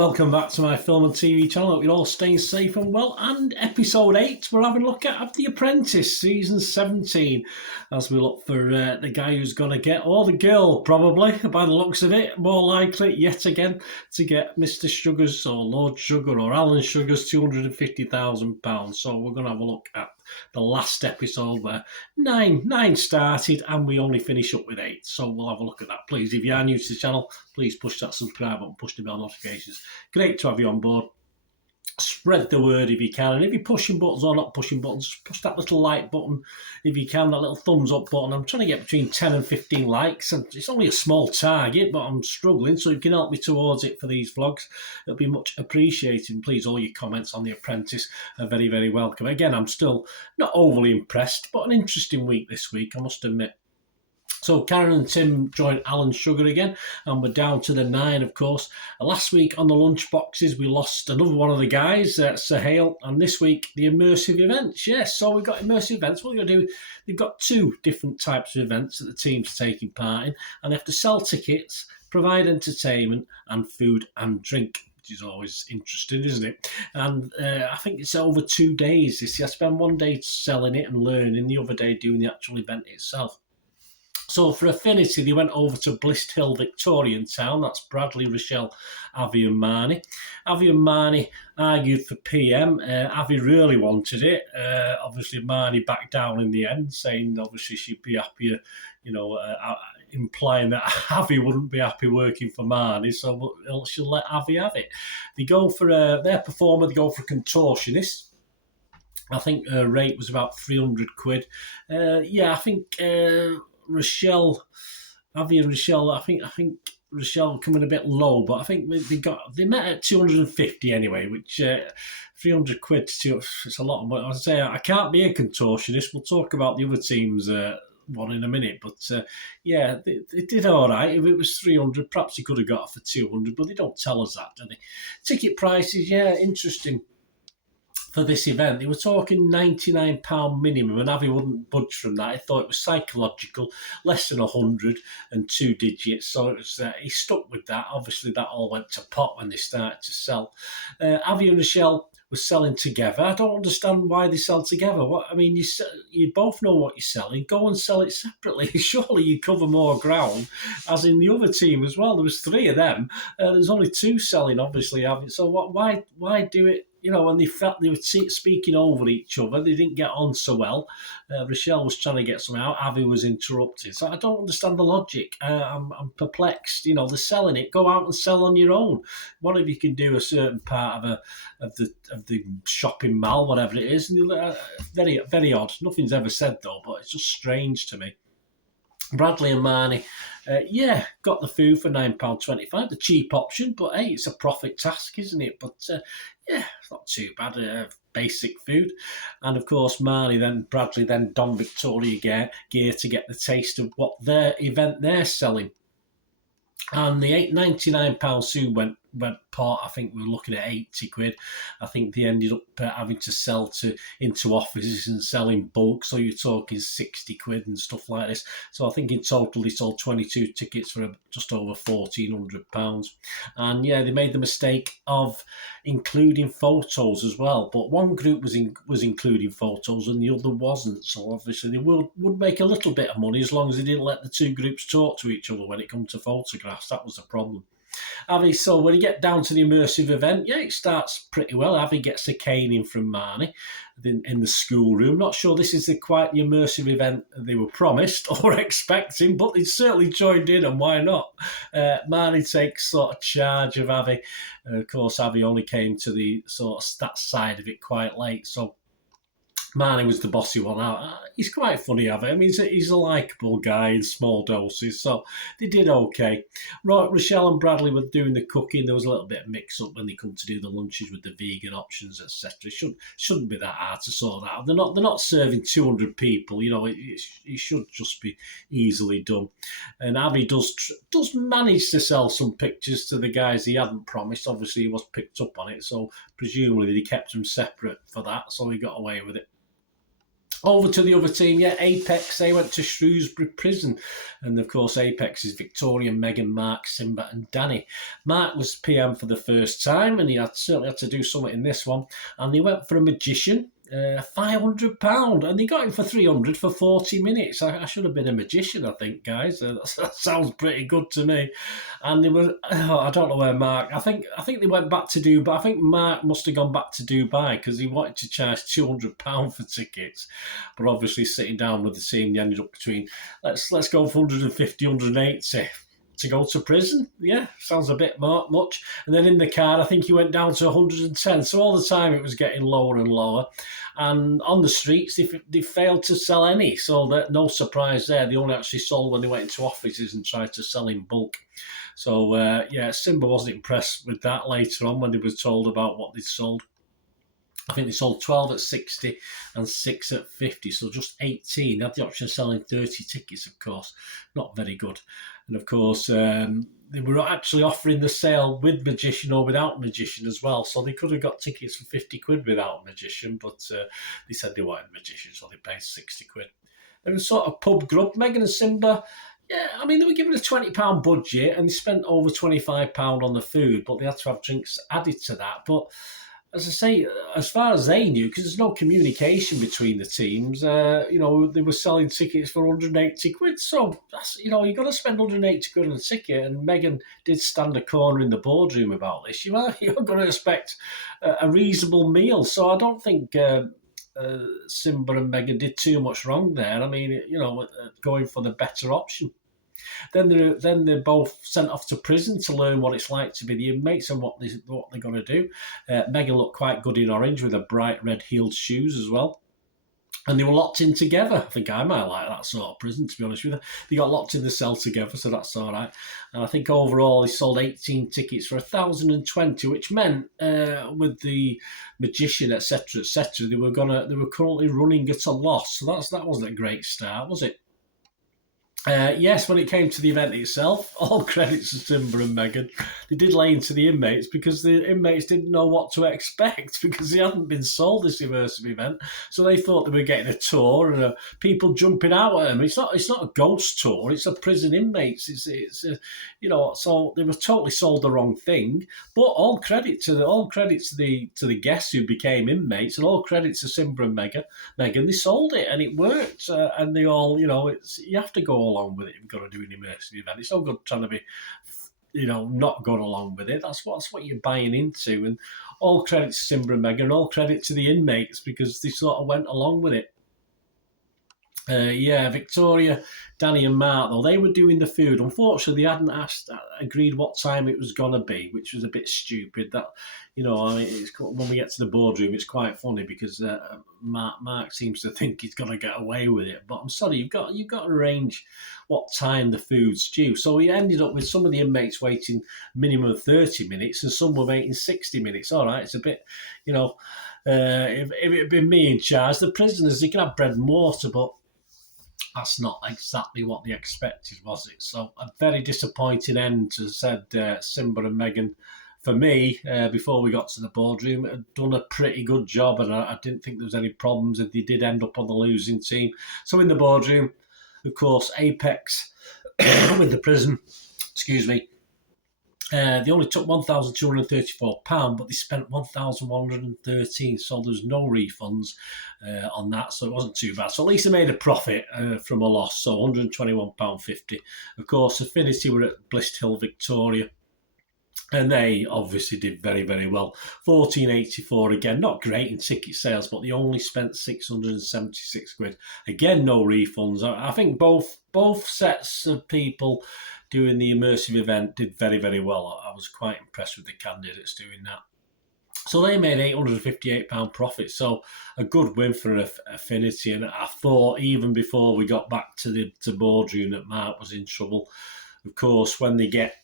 welcome back to my film and TV channel. Hope you're all staying safe and well. And episode 8, we're having a look at The Apprentice, season 17, as we look for the guy who's going to get, or the girl probably, by the looks of it, more likely yet again to get Mr. Sugars or Lord Sugar or Alan Sugar's £250,000. So we're going to have a look at the last episode where nine started and we only finish up with 8. So we'll have a look at that. Please, if you are new to the channel, please push that subscribe button, push the bell notifications. Great to have you on board. Spread the word if you can, and if you're pushing buttons or not pushing buttons, just push that little like button if you can, that little thumbs up button. I'm trying to get between 10 and 15 likes, and it's only a small target, but I'm struggling, so if you can help me towards it for these vlogs, it'll be much appreciated. And please, all your comments on The Apprentice are very, very welcome. Again, I'm still not overly impressed, but an interesting week this week, I must admit. So Karen and Tim joined Alan Sugar again, and we're down to the 9, of course. Last week on the lunch boxes, we lost another one of the guys, Sir Hale, and this week, the immersive events. Yes, so we've got immersive events. What they're going to do, they've got 2 different types of events that the team's taking part in, and they have to sell tickets, provide entertainment, and food and drink, which is always interesting, isn't it? And I think it's over 2 days. You see, I spend one day selling it and learning, the other day doing the actual event itself. So for Affinity, they went over to Blist Hill, Victorian town. That's Bradley, Rochelle, Avi and Marnie. Avi and Marnie argued for PM. Avi really wanted it. Obviously, Marnie backed down in the end, saying obviously she'd be happier, implying that Avi wouldn't be happy working for Marnie, so she'll let Avi have it. They go for their performer, they go for contortionist. I think her rate was about 300 quid. I think... Rochelle, Avi and Rochelle, I think Rochelle coming a bit low, but I think they met at 250 anyway, which 300 quid it's a lot. But I say I can't be a contortionist. We'll talk about the other teams one in a minute, but they did all right. If it was 300, perhaps he could have got it for 200, but they don't tell us that, do they? Ticket prices, interesting. For this event, they were talking £99 minimum, and Avi wouldn't budge from that. He thought it was psychological, less than 100 and 2 digits. So it was, he stuck with that. Obviously, that all went to pot when they started to sell. Avi and Rochelle were selling together. I don't understand why they sell together. You both know what you're selling. Go and sell it separately. Surely you cover more ground, as in the other team as well. There was 3 of them. There's only 2 selling, obviously. So why do it? And they felt they were speaking over each other. They didn't get on so well. Rochelle was trying to get something out. Avi was interrupted. So I don't understand the logic. I'm perplexed. They're selling it. Go out and sell on your own. What if you can do a certain part of the shopping mall, whatever it is? And very, very odd. Nothing's ever said though, but it's just strange to me. Bradley and Marnie, got the food for £9.25, the cheap option, but hey, it's a profit task, isn't it? But it's not too bad, basic food. And of course, Bradley then donned Victoria gear to get the taste of what their event they're selling. And the £99 soon went part. I think we were looking at 80 quid. I think they ended up having to sell into offices and sell in bulk. So you're talking 60 quid and stuff like this. So I think in total they sold 22 tickets for just over £1,400. And they made the mistake of including photos as well. But one group was including photos and the other wasn't. So obviously they would make a little bit of money as long as they didn't let the 2 groups talk to each other when it comes to photographs. That was the problem. Avi, so when you get down to the immersive event, it starts pretty well. Avi gets a caning from Marnie in the schoolroom. Not sure this is quite the immersive event they were promised or expecting, but they certainly joined in, and why not? Marnie takes sort of charge of Avi. Of course, Avi only came to the sort of that side of it quite late, so Marnie was the bossy one out. He's quite funny, Avi. I mean, he's a likeable guy in small doses, so they did okay. Rochelle and Bradley were doing the cooking. There was a little bit of mix-up when they come to do the lunches with the vegan options, etc. It shouldn't be that hard to sort that out. They're not serving 200 people. It should just be easily done. And Avi does manage to sell some pictures to the guys he hadn't promised. Obviously, he was picked up on it, so presumably he kept them separate for that, so he got away with it. Over to the other team, yeah, Apex, they went to Shrewsbury Prison. And of course, Apex is Victorian, Megan, Mark, Simba, and Danny. Mark was PM for the first time, and he certainly had to do something in this one. And they went for a magician, £500, and they got him for 300 for 40 minutes. I should have been a magician, I think, guys. That sounds pretty good to me. And they were, I don't know where Mark. I think they went back to Dubai. I think Mark must have gone back to Dubai because he wanted to charge £200 for tickets, but obviously sitting down with the team, they ended up between let's go for 150, 180 to go to prison. Yeah, sounds a bit much. And then in the card, I think he went down to 110. So all the time it was getting lower and lower. And on the streets, they failed to sell any. So that, no surprise there. They only actually sold when they went into offices and tried to sell in bulk. So, yeah, Simba wasn't impressed with that later on when they were told about what they'd sold. I think they sold 12 at 60 and 6 at 50, so just 18. They had the option of selling 30 tickets, of course. Not very good. And, of course, they were actually offering the sale with magician or without magician as well, so they could have got tickets for 50 quid without a magician, but they said they wanted a magician, so they paid 60 quid. There was sort of pub grub. Megan and Simba, yeah, I mean, they were given a £20 budget and they spent over £25 on the food, but they had to have drinks added to that. But as I say, as far as they knew, because there's no communication between the teams, they were selling tickets for 180 quid. So, that's, you've got to spend 180 quid on a ticket. And Megan did stand a corner in the boardroom about this. You're going to expect a reasonable meal. So I don't think Simba and Megan did too much wrong there. I mean, going for the better option. Then they're both sent off to prison to learn what it's like to be the inmates and what they're going to do. Megan looked quite good in orange with a bright red heeled shoes as well. And they were locked in together. I think I might like that sort of prison, to be honest with you. They got locked in the cell together, so that's all right. And I think overall they sold 18 tickets for 1,020, which meant with the magician, etc., they were currently running at a loss. So that wasn't a great start, was it? Yes, when it came to the event itself, all credits to Simba and Megan. They did lay into the inmates because the inmates didn't know what to expect because they hadn't been sold this immersive event. So they thought they were getting a tour and people jumping out at them. It's not a ghost tour. It's a prison inmates. So they were totally sold the wrong thing. But all credit to the guests who became inmates, and all credit to Simba and Megan. They sold it and it worked. And they all, you have to go along with it. You've got to do an immersive event. It's no good trying to be, not going along with it. That's what you're buying into. And all credit to Simba and Megan, and all credit to the inmates because they sort of went along with it. Victoria, Danny and Mark, though, they were doing the food. Unfortunately, they hadn't agreed what time it was going to be, which was a bit stupid. That, when we get to the boardroom, it's quite funny because Mark seems to think he's going to get away with it. But I'm sorry, you've got to arrange what time the food's due. So we ended up with some of the inmates waiting minimum of 30 minutes and some were waiting 60 minutes. All right, it's a bit, if it had been me in charge, the prisoners, they can have bread and water, but that's not exactly what they expected, was it? So a very disappointing end, as I said, Simba and Megan. For me, before we got to the boardroom, had done a pretty good job, and I didn't think there was any problems, and they did end up on the losing team. So in the boardroom, of course, Apex with the prison, excuse me, they only took £1,234, but they spent £1,113, so there's no refunds on that, so it wasn't too bad. So at least they made a profit from a loss, so £121.50. Of course, Affinity were at Blist Hill, Victoria, and they obviously did very, very well. 1484 again, not great in ticket sales, but they only spent 676 quid. Again, no refunds. I think both sets of people doing the immersive event did very, very well. I was quite impressed with the candidates doing that. So they made £858 profit. So a good win for Affinity. And I thought even before we got back to the boardroom that Mark was in trouble. Of course, when they get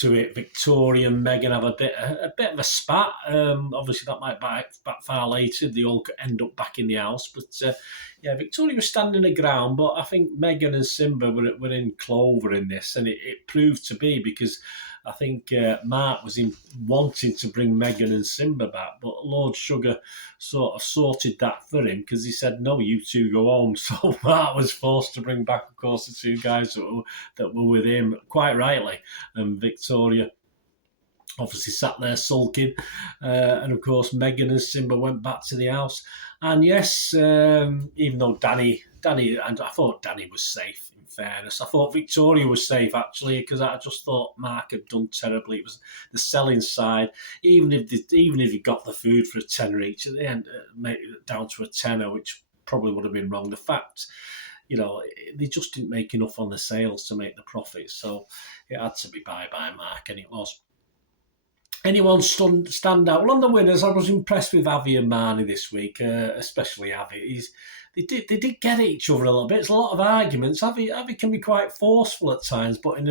to it, Victoria and Megan have a bit of a spat. Obviously, that might backfire later. They all end up back in the house. But Victoria was standing her ground. But I think Megan and Simba were in clover in this, and it proved to be because I think Mark was wanting to bring Megan and Simba back, but Lord Sugar sort of sorted that for him because he said, no, you two go home. So Mark was forced to bring back, of course, the two guys that were with him, quite rightly, and Victoria obviously sat there sulking, and of course Megan and Simba went back to the house. And yes, even though Danny, and I thought Danny was safe. In fairness, I thought Victoria was safe actually because I just thought Mark had done terribly. It was the selling side. Even if he got the food for a tenner each at the end, made it down to a tenner, which probably would have been wrong. The fact, they just didn't make enough on the sales to make the profit, so it had to be bye Mark, and it was. Anyone stand out? Well, on the winners, I was impressed with Avi and Marnie this week, especially Avi. They did get at each other a little bit. It's a lot of arguments. Avi can be quite forceful at times, but in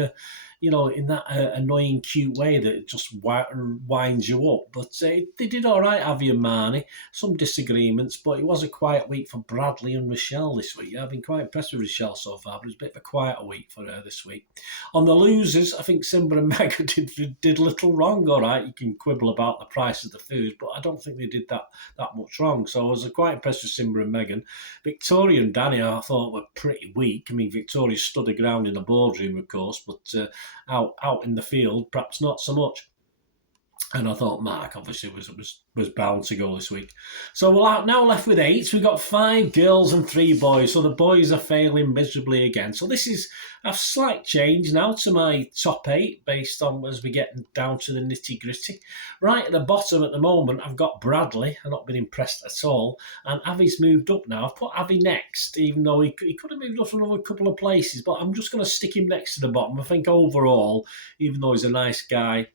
that annoying, cute way that it just winds you up. But they did all right, Avi and Marnie. Some disagreements, but it was a quiet week for Bradley and Rochelle this week. I've been quite impressed with Rochelle so far, but it's a bit of a quieter week for her this week. On the losers, I think Simba and Megan did little wrong. All right, you can quibble about the price of the food, but I don't think they did that much wrong. So I was quite impressed with Simba and Megan. Victoria and Danny, I thought, were pretty weak. I mean, Victoria stood her ground in the boardroom, of course, but out in the field, perhaps not so much. And I thought Mark obviously was bound to go this week. So we're now left with 8. We've got 5 girls and 3 boys. So the boys are failing miserably again. So this is a slight change now to my top 8 based on as we get down to the nitty gritty. Right at the bottom at the moment, I've got Bradley. I've not been impressed at all. And Avi's moved up now. I've put Avi next, even though he could have moved up another couple of places. But I'm just going to stick him next to the bottom. I think overall, even though he's a nice guy,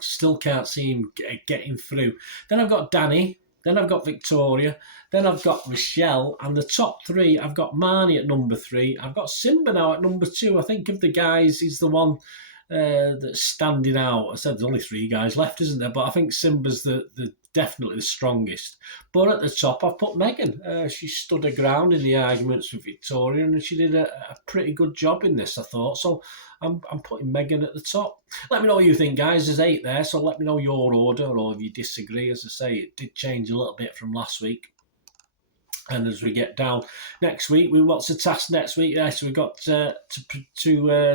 still can't see him getting through. Then I've got Danny, then I've got Victoria, then I've got Rochelle, and the top 3, I've got Marnie at number 3. I've got Simba now at number 2. I think of the guys, he's the one that's standing out. I said there's only 3 guys left, isn't there? But I think Simba's definitely the strongest. But at the top, I've put Megan. She stood her ground in the arguments with Victoria, and she did a pretty good job in this, I thought. So I'm putting Megan at the top. Let me know what you think, guys. There's 8 there, so let me know your order, or if you disagree. As I say, it did change a little bit from last week. And as we get down next week, what's the task next week? So we've got to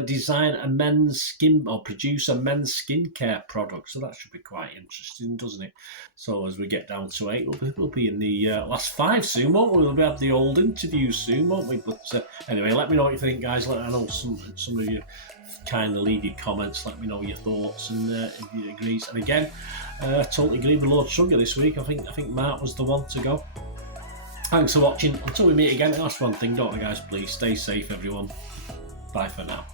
design a men's skin, or produce a men's skincare product. So that should be quite interesting, doesn't it? So as we get down to 8, we'll be in the last 5 soon, won't we? We'll have the old interviews soon, won't we? But anyway, let me know what you think, guys. I know some of you kindly leave your comments. Let me know your thoughts and if you agree. And again, totally agree with Lord Sugar this week. I think Mark was the one to go. Thanks for watching. Until we meet again, ask one thing, don't we, guys? Please stay safe, everyone. Bye for now.